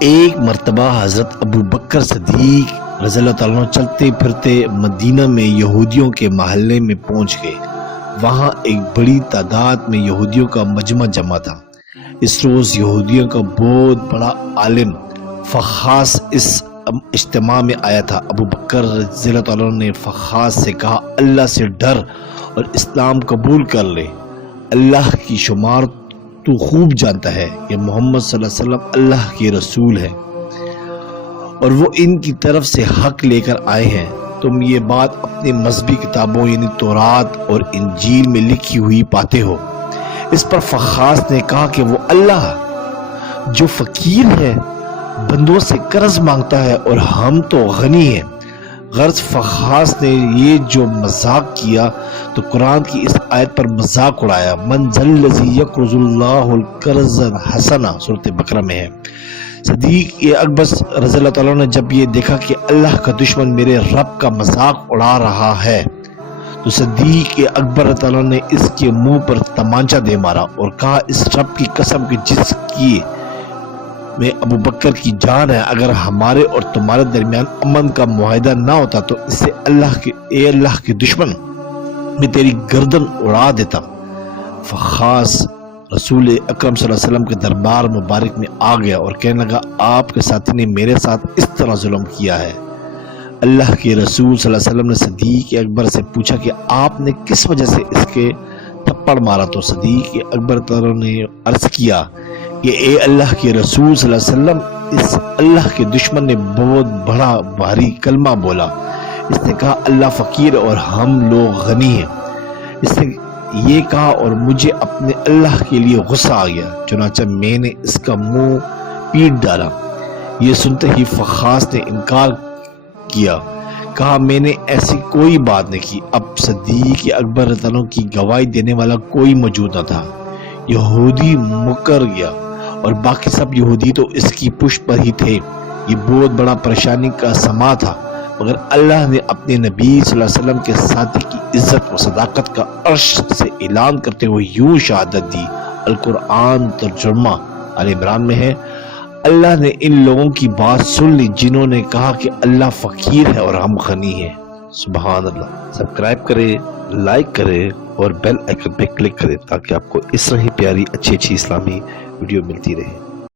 ایک مرتبہ حضرت ابو بکر صدیق رضی اللہ تعالیٰ عنہ چلتے پھرتے مدینہ میں یہودیوں کے محلے میں پہنچ گئے۔ وہاں ایک بڑی تعداد میں یہودیوں کا مجمع جمع تھا۔ اس روز یہودیوں کا بہت بڑا عالم فخاس اس اجتماع میں آیا تھا۔ ابو بکر رضی اللہ تعالیٰ عنہ نے فخاس سے کہا، اللہ سے ڈر اور اسلام قبول کر لے۔ اللہ کی شمار تو خوب جانتا ہے کہ محمد صلی اللہ علیہ وسلم اللہ کے رسول ہے اور وہ ان کی طرف سے حق لے کر آئے ہیں۔ تم یہ بات اپنی مذہبی کتابوں یعنی تورات اور انجیل میں لکھی ہوئی پاتے ہو۔ اس پر فخاس نے کہا کہ وہ اللہ جو فقیر ہے، بندوں سے قرض مانگتا ہے اور ہم تو غنی ہیں۔ غرض فخاس نے یہ جو مذاق کیا تو قرآن کی اس آیت پر مذاق اڑایا، من ذا الذی یقرض اللہ قرضا حسنا، سورۃ بقرہ میں ہے۔ صدیق اکبر رضی اللہ تعالیٰ نے جب یہ دیکھا کہ اللہ کا دشمن میرے رب کا مذاق اڑا رہا ہے تو صدیق اکبر رضی اللہ تعالیٰ نے اس کے منہ پر تمانچہ دے مارا اور کہا، اس رب کی قسم کہ جس کی میں ابو بکر کی جان ہے، اگر ہمارے اور تمہارے درمیان امن کا معاہدہ نہ ہوتا تو اس سے اے اللہ کے دشمن میں تیری گردن اڑا دیتا۔ فخاس رسول اکرم صلی اللہ علیہ وسلم کے دربار مبارک میں آ گیا اور کہنے لگا، آپ کے ساتھی نے میرے ساتھ اس طرح ظلم کیا ہے۔ اللہ کے رسول صلی اللہ علیہ وسلم نے صدیق اکبر سے پوچھا کہ آپ نے کس وجہ سے اس کے تھپڑ مارا تو صدیق اکبر تعالیٰ نے عرض کیا کہ اے اللہ کے رسول صلی اللہ علیہ وسلم، اس اللہ کے دشمن نے بہت بڑا بھاری کلمہ بولا۔ اس نے کہا اللہ فقیر اور ہم لوگ غنی ہیں۔ اس نے یہ کہا اور مجھے اپنے اللہ کے لیے غصہ آ گیا، چنانچہ میں نے اس کا منہ پیٹ ڈالا۔ یہ سنتے ہی فخاس نے انکار کیا، کہا میں نے ایسی کوئی بات نہیں کی۔ اب صدیق اکبر رضی اللہ عنہ کی گواہی دینے والا کوئی موجود نہ تھا۔ یہودی مکر گیا اور باقی سب یہودی تو اس کی پشت پر ہی تھے۔ یہ بہت بڑا پریشانی کا سما تھا، مگر اللہ نے اپنے نبی صلی اللہ علیہ وسلم کے ساتھی کی عزت و صداقت کا عرش سے اعلان کرتے ہوئے یوں شہادت دی۔ القرآن ترجمہ آل عمران میں ہے، اللہ نے ان لوگوں کی بات سن لی جنہوں نے کہا کہ اللہ فقیر ہے اور ہم غنی ہیں۔ سبحان اللہ۔ سبسکرائب کرے، لائک کرے اور بیل آئیکن پہ کلک کرے تاکہ آپ کو اس طرح ہی پیاری اچھی اسلامی ویڈیو ملتی رہے۔